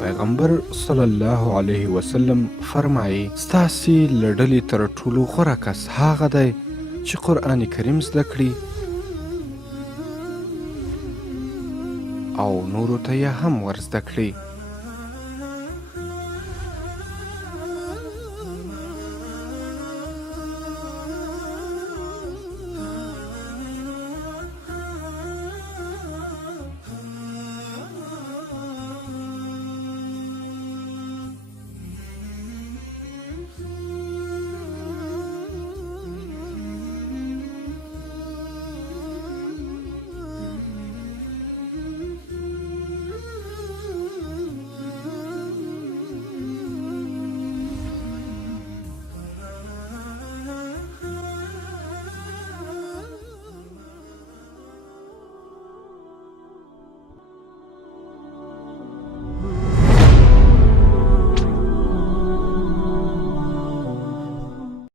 پیغمبر صلی الله علیه وسلم فرمایي ستاسې له ډلې تر ټولو غوره کس هغه دی چې قرآن کریم زده کړي او نورو ته یې هم ور زده کړي.